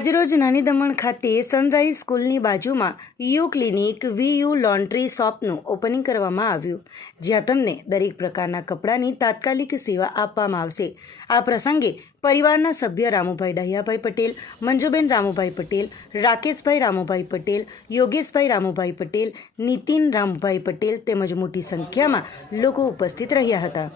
આજરોજ નાની દમણ ખાતે સનરાઈઝ સ્કૂલની બાજુમાં યુ ક્લિનિક વીયુ લોન્ડ્રી શોપનું ઓપનિંગ કરવામાં આવ્યું, જ્યાં તમને દરેક પ્રકારના કપડાની તાત્કાલિક સેવા આપવામાં આવશે। આ પ્રસંગે પરિવારના સભ્ય રામુભાઈ ડાહિયાભાઈ પટેલ, મંજુબેન રામુભાઈ પટેલ, રાકેશભાઈ રામુભાઈ પટેલ, યોગેશભાઈ રામુભાઈ પટેલ, નીતિન રામભાઈ પટેલ તેમજ મોટી સંખ્યામાં લોકો ઉપસ્થિત રહ્યા હતા।